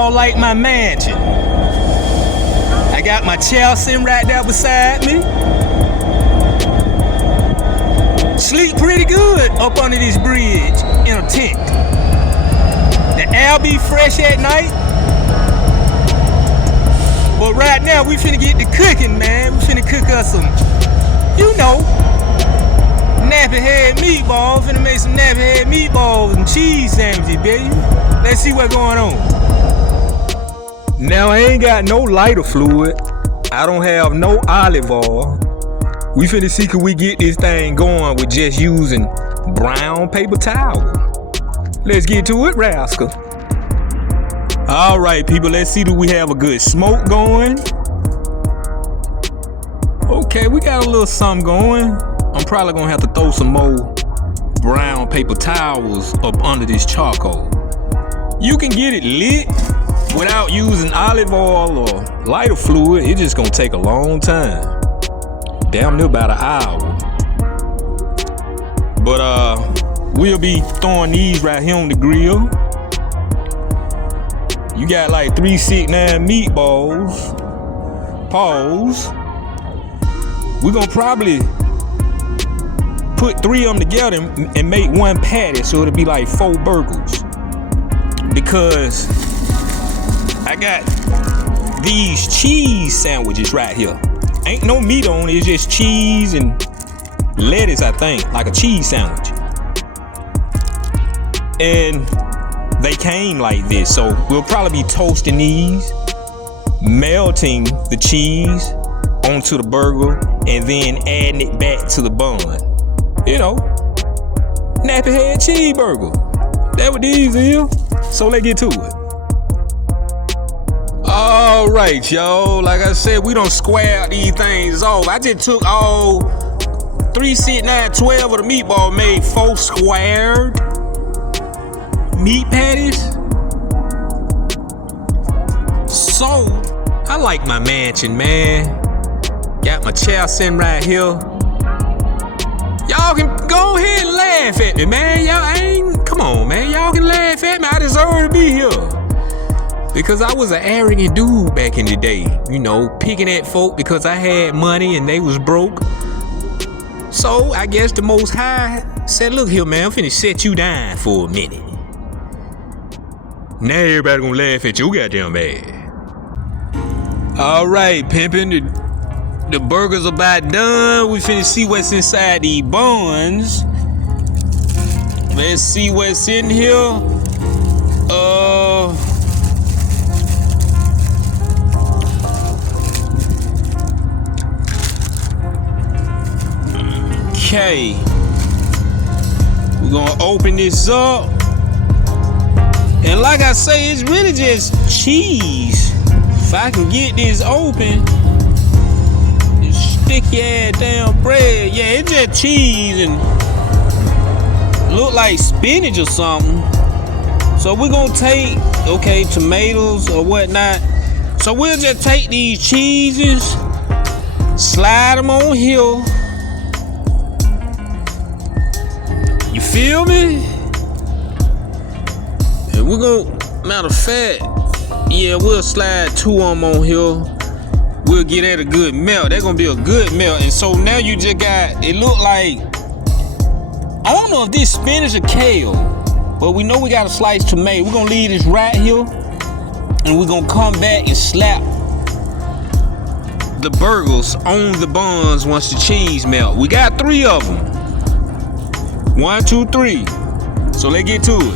y'all like my mansion? I got my chair sitting right there beside me. Sleep pretty good up under this bridge in a tent. The air be fresh at night. But right now we finna get to cooking, man. We finna cook us some, nappy head meatballs. Finna make some nappy head meatballs and cheese sandwiches, baby. Let's see what's going on. Now I ain't got no lighter fluid. I don't have no olive oil. We finna see could we get this thing going with just using brown paper towel. Let's get to it, rascal. All right, people, let's see do we have a good smoke going. Okay, we got a little something going. I'm probably gonna have to throw some more brown paper towels up under this charcoal. You can get it lit without using olive oil or lighter fluid. It's just gonna take a long time. Damn near about an hour. But we'll be throwing these right here on the grill. You got like 369 meatballs. Pause. We're gonna probably put 3 of them together and make one patty, so it'll be like 4 burgers. Because I got these cheese sandwiches right here. Ain't no meat on it, it's just cheese and lettuce, I think, like a cheese sandwich. And they came like this, so we'll probably be toasting these, melting the cheese onto the burger, and then adding it back to the bun. Nappy head cheeseburger. That what these is. So let's get to it. All right, y'all. Like I said, we done squared these things off. I just took all 3, 6, 9, 12 of the meatball, made 4 squared meat patties. So, I like my mansion, man. Got my chair sitting right here. Y'all can go ahead and laugh at me, man. Come on, man. Y'all can laugh at me. I deserve to be here. Because I was an arrogant dude back in the day. Picking at folk because I had money and they was broke. So, I guess the Most High said, look here, man, I'm finna set you down for a minute. Now everybody gonna laugh at you goddamn bad. All right, pimpin', the burgers about done. We finna see what's inside these buns. Let's see what's in here. Okay. We're gonna open this up. And like I say, it's really just cheese. If I can get this open, this sticky ass damn bread. Yeah, it's just cheese and look like spinach or something. So we're gonna take, tomatoes or whatnot. So we'll just take these cheeses, slide them on here. You feel me? And we're gonna, matter of fact, we'll slide 2 of them on here. We'll get that a good melt. That's gonna be a good melt. And so now you just got, it look like, I don't know if this spinach or kale, but we know we got a sliced tomato. We're gonna leave this right here, and we're gonna come back and slap the burgers on the buns once the cheese melt. We got 3 of them. 1, 2, 3. So let's get to it.